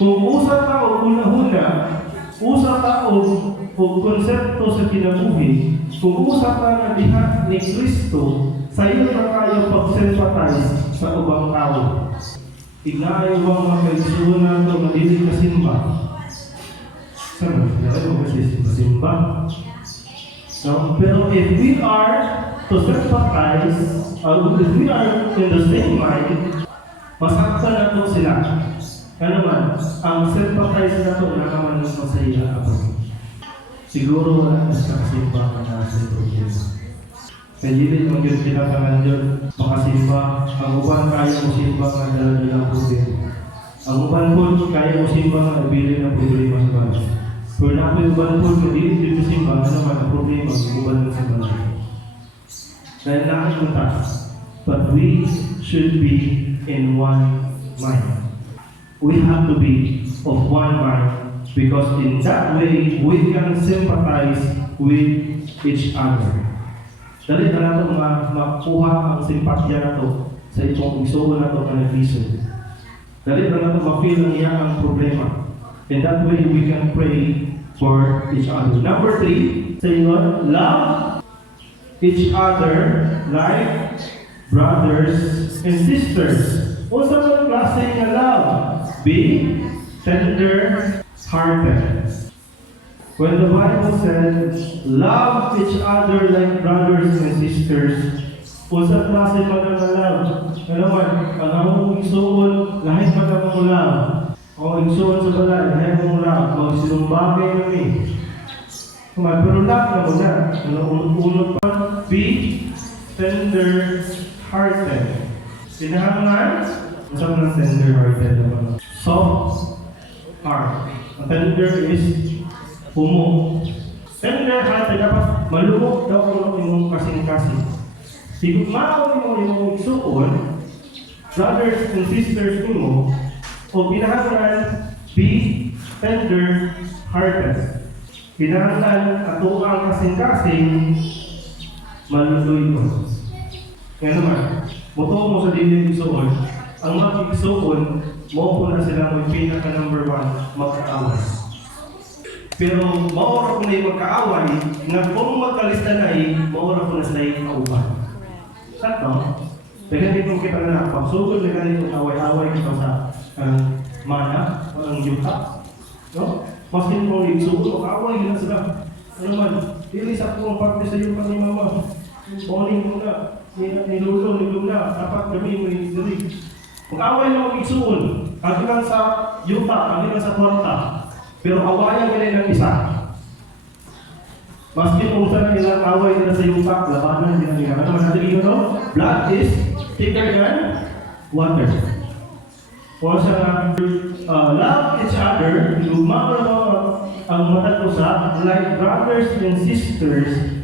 Kung usa ka o una-una, usa ka o konsepto sa kinabuhi, kung usa ka na diha ni Kristo, sa iyo na kayo pag-sympathize sa ubang tao. Ignayo bang makaisunan ito na dili kasimba? Sana, sinabi mo kasi kasimba. No? Pero if we are to sympathize, if we are in the same mind, masaktan na ito sila. Ano man, ang sympathize na ito, nakaman sa iya ako. Siguro wala na sa kasimba ka na sa problema. Kaya hindi mo yun kinabangan yun, makasimba. Ang uban kaya mo simba nga dala ng problema. Ang uban po kaya mo simba nga nabili ng problema sa bahay. Pero na po yung uban po, hindi dito simba, ano man ang problema, ang uban mo sa bahay. Dahil nakakita, but we should be in one mind. We have to be of one mind because in that way, we can sympathize with each other. Dali na natin makuha ang simpatya na ito sa itong isogo na ito na nag-iso. Dali na natin ma-feel ang iyang problema. And that way, we can pray for each other. Number 3, say what? Love each other like brothers and sisters. Also, ang klase na love. Be tender-hearted. When the Bible says, love each other like brothers and sisters, kung sa klase pa na love, ano man, ang among isuon, lahit pa na mong love. Kung isuon sa balay, lahit mong love, kung sinumbagay kami. Pero love na mo na, unod pa, be tender-hearted. Pinahanglan, masama ng tender-hearted naman. Soft heart. Ang tender is pumo. Tender-hearted, dapat malumok daw kung imong kasing-kasing. Siguro mao imong isuon, brothers and sisters mo, o pinahanglan, be tender-hearted. Pinahanglan ato ang kasing-kasing, maluloy mo. Ngayon naman, muto mo sa dili isuon, ang mga isuon, mo po na sila may pinaka number 1, magkaaway. Pero maura ko na yung magkaaway, nga kung magkalista na maura ko na sila yung kauban. Sakto? Daghan kung kita na pagsugod, daghan itong away-away kita sa mana, ang yuta. No? Mas din kung igsugod, kaaway na sila. Ano man, dili sa kung parte sa yuta ni mama. Morning mo na, ni Lolo, ni Lula, dapat kami may diri. Mag-away na mag-igsuon, ang ilan sa yuta, ang ilan sa kwarta. Pero awayan nila ng isa. Maski kung saan nilang away nila sa yuta, labanan nila nila. Ano man natin ito? Blood is thicker than water. Kung sa love each other, lumabas ang mata ko sa like brothers and sisters,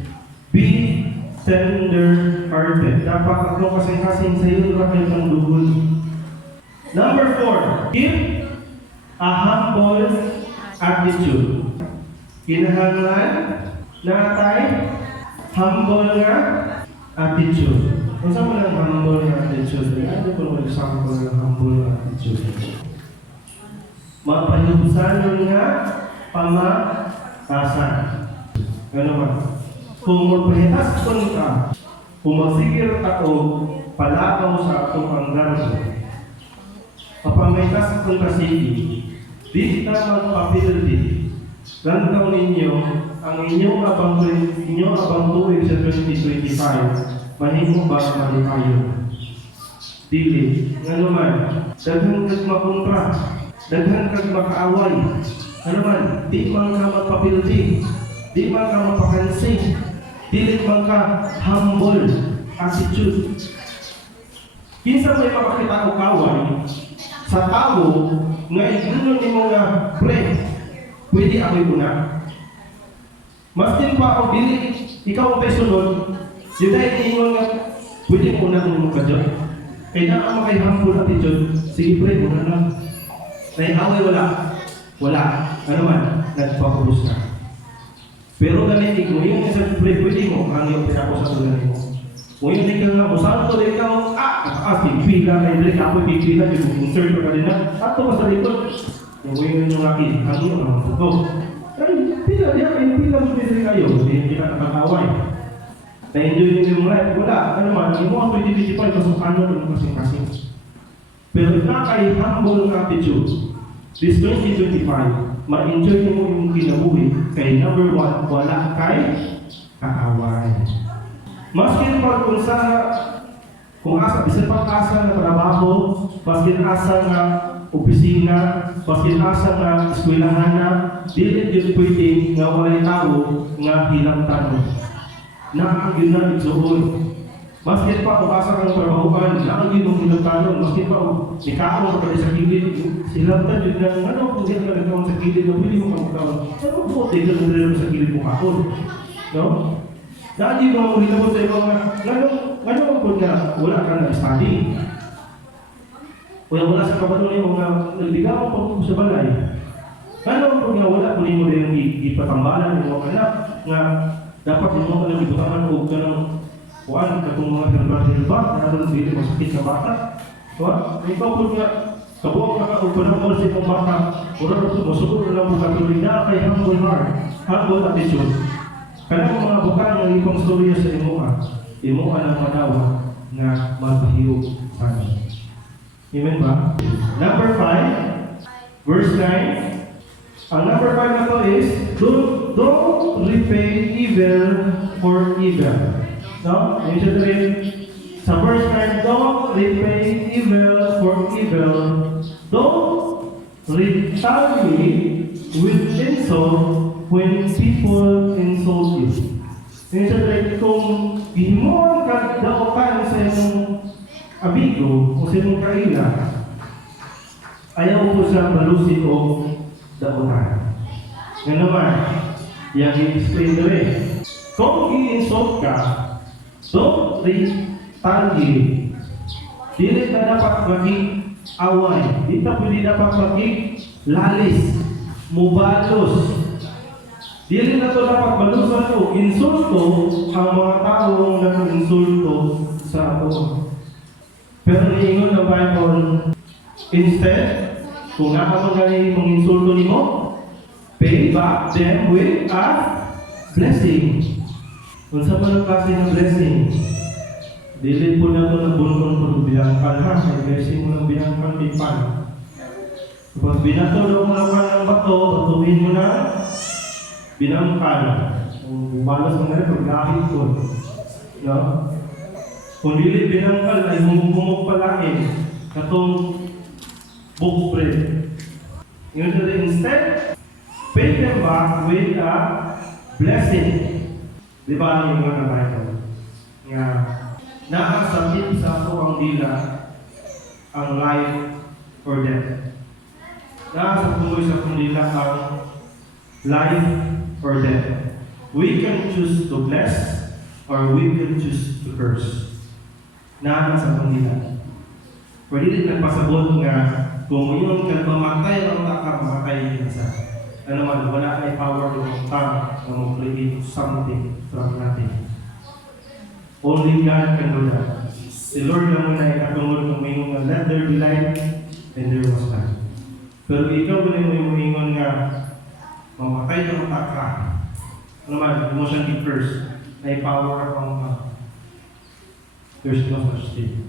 be tender-hearted. Dapat ako kasing-kasing sa iyo kahit ang dugol. Number 4, keep a humble attitude. Kinahanglan na tayo humble nga attitude. Kung saan mo lang humble nga attitude? Ano po naman example ng humble nga attitude? Mapayubusan nga pamatasan. Ano ba? Kung magpahitas ka, kung magsigil ka o palakaw sa atong anggarso, kapamitas kong kasigi, di na magpapildi. Lantaw ninyo, ang inyong abang tuwid sa 2025, mahimo ba mali kayo? Dili, nga naman, daghan kag makontra, daghan kag makaaway, ano man, di man ka magpapildi, di man ka mapakansi, dili man ka humble attitude. Kinsa may makakita ko kaway, sa tao, nga igulong ni mo nga, pre, pwede ako'y una. Mas din pa ako, dili, ikaw ang tayo sunod, yun dahil ingon nga, pwede mo una kung magkadyo. Kaya na ang makaihampo natin dyan, sige pre, una lang. Nainaway wala. Wala. Ano man, nagpapabus na. Pero gamitin mo, yung isang pre, pwede mo, ang iyong pinako sa tulad mo. Kung yung ikaw nga, usahan ko rin ikaw, pipila kayo rin, ako pipila, yung insert ko ka rin na, ato ka sa likod. Yung ngayon yung akin, ang iyo ang tuto. Ay, pila mo din kayo, hindi ka nakakaway. Na-enjoy nyo yung life, wala. Ano man, yung mga 2025, pasok ano yung kasing-kasing. Pero kay humble attitude, this 2025, ma-enjoy mo yung kinabuhi, kay number 1, wala kay kaaway. Maski pag kung asa, bisan pang asa na trabaho, maski asa na opisina, maski asa na eskwelahan na, dili yun pwede nga walay tao nga hilang tanong. Na ang ginamit suon. Maski pa kung asa kang trabahoan, na ang ginamit tanong, maski pa kung ikaw ka sa kilid, silang tanong na, ano kung hindi ka nagkawang sa kilid, na pwede mo kamagkawang, ano po, di ka nagkawang sa kilid mo kakon. No? Dahil mo ang hinabot sa ibang ngano po nga wala ka na-study. Wala sa kabatuloy mo nga nagbigaw po sa balay. Ngano po nga wala po mo rin ipatambalan ng mga anak nga dapat mo ka lang ibutangan o ka ng kuhan katong mga hirbat-hirbat na doon dito masakit na bata. Ikaw po nga kabuang nakaupanang sa itong bata oras po masugod na lang mo katuloy na kay humble heart, humble attitude. Kaya mga bukang ng ibang storya sa imuha ng madawa na magpahiyog sa amin. Amen ba? Number 5, verse 9. Ang number 5 na to is, don't repay evil for evil. No? Yung siya rin, sa verse 9, don't repay evil for evil. Don't retaliate with insult when people insult you. Yung sa like, kung himuan ka daotan sa iyong amigo o sa iyong kaila, ayaw ko sa balusin o daotan. Nga naman, yung i-explain na rin. Kung i-insult ka, don't retaliate. Dili na dapat maging away. Di na pwede dapat maging lalis, mubalos. Dili na ito dapat malusan o insulto ang mga taong nag-insulto sa ato. Pero niingon ng Bible, instead, kung nakapagaling mong insulto ni mo, pay back them with a blessing. Kung sa mga klase ng blessing, dili po na ito nagbunton po ng binangkal ha, may blessing mo ng binangkal di pan. Kapag binato daw mo ng bato, batuhin mo na, binangkal, kung balas mo na rin, pag-ahit ko. No? Kung dili binangkal, ay humumumog palangin, katong book bread. Yun na instead, pay them back with a blessing. Di ba yung mga Bible? Nga, nakasabit sa ako ang dila, ang life or death. Nakasabit sa akong dila ang life or death. We can choose to bless or we can choose to curse. Nasa kanila. Pwede din nagpasabot nga kung yun ka mamatay ang taka, mamatay din sa. Ano man, wala kay power ng tongue na mag-create something from nothing. Only God can do that. Si Lord na muna ay katungod ng mayroong let there be light and there was light. Pero ikaw ba yung mayroong nga mamatay ng taka. Ano man, mo siyang i-curse. May power ang there's no such thing.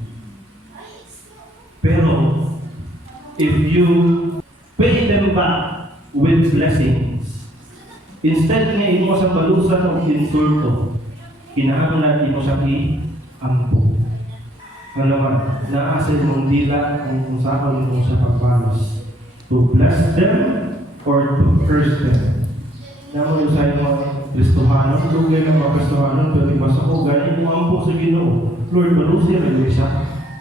Pero, if you pay them back with blessings, instead nga imo sa balusan o insulto, kinahanglan imo sa i-ampo. Ano naman, naasin mong dila kung saan mo sa pagbalos. To bless them or to curse them. Naman yung sa mga Kristohanon, lugay ng mga Kristohanon, pero iba sa ko, ganyan mo ampo sa Ginoo. Lord, balusin ang isa.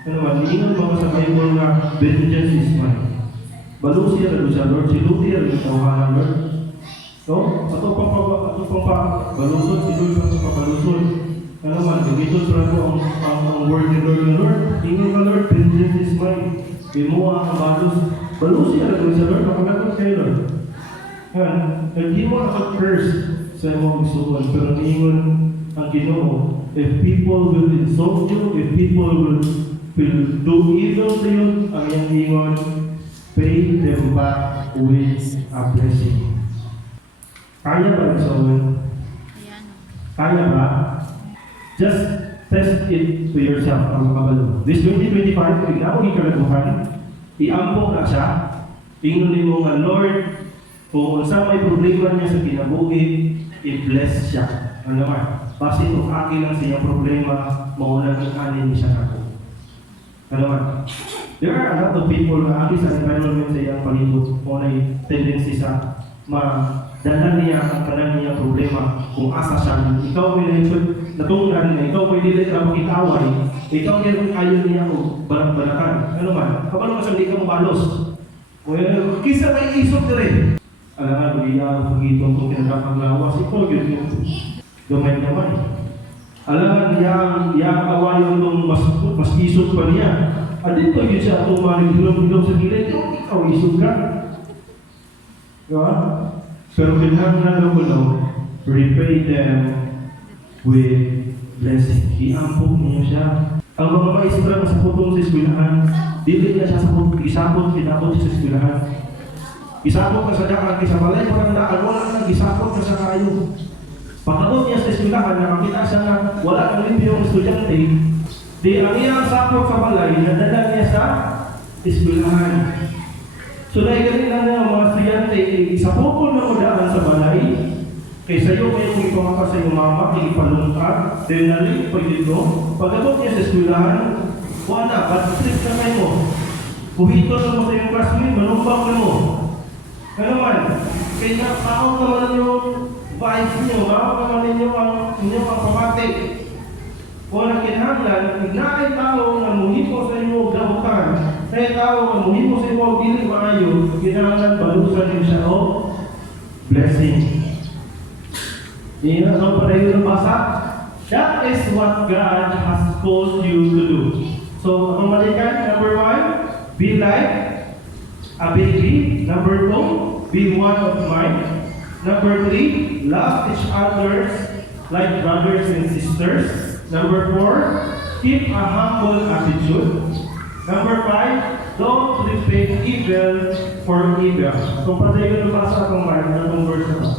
Ano man, niingon mga sa Bible nga, vengeance is mine. Balusin ang isa, Lord, siluti ang itawahan, Lord. So, ato pa balusod, si Lord ang papalusod. Ano man, gamiton sa ako ang word ni Lord na Lord. Ingon ka, Lord, vengeance is mine. Bimuha ang balos. Balusin ang isa, Lord, makagatod kayo, Lord. Yan, hindi mo nakag-curse sa imong isuon, pero niingon ang Ginoo, if people will insult you, if people will do evil to you, ang iyang ingon, pay them back with a blessing. Kaya ba ito? Ayan. Kaya ba? Just test it to yourself ang kabalo. This 2025, ikaw ikalaguhan, iampo na siya, ingnon mo nga Lord, kung unsa may problema niya sa kinabuhi, i-bless siya. Ano naman? Base kung akin lang siyang problema, maulang ikanin niya siya ako. Ano naman? There are a lot of people na agi sa environment sa iyang palibot o na tendency sa madala niya ang kanan niya problema kung asa siya. Ikaw may natunggan na ikaw may dili ka makitaway, ikaw yung ayaw niya ko balak-balakan. Ano man? Kapag naman siya hindi ka mabalos. Well, kisa may isok dire. Alam nga, mag-iyaw, pag-itong kung kinagkakaglawas, ikaw yun yung gamay naman. Alam nga, yang awayan nung mas isok pa niya. Adito yun siya itong malig-hilom-hilom sa gilid, ikaw isog ka. Diba? Pero kailangan ko no, repay them with blessing. Iampok niya siya. Ang mga maestra sa putong sa eskwelahan, dili niya siya sa putong, isapot, kinapot sa eskwelahan. Isapot ka sa dakan, sa balay, parang daan, wala nang isapot ka sa kayo. Pagkatod niya sa eskwelahan, nakakita siya na wala kang limpyo yung estudyante, di ang iyang sapot sa balay, nadala niya sa eskwelahan. So dahil ganun lang na mga estudyante, isapot ko na madaan sa balay, kaysa iyo kayo kung ipamaka sa iyong mama, ipalungkad, dahil nalik pa dito, pagkatod niya sa eskwelahan, wala, ba't-trip na kayo. Kuhito na mo sa iyong classmate, manumbang na mo. Ano man, kaya tao naman yung vibe niyo, tao naman ninyo ang pamati. Kung nakinahanglan, ignaay tao na muhimo sa inyo gabutan, kaya tao na muhimo sa inyo dili maayo, kinahanglan balusan niyo siya o blessing. Yan ang pareho ng basa. That is what God has called you to do. So, ang balikan, number 1, be like a baby. Number 2, be one of mine. Number 3, love each other like brothers and sisters. Number 4, keep a humble attitude. Number 5, don't repay evil for evil. Kung patay ko nabasa itong verse na ito.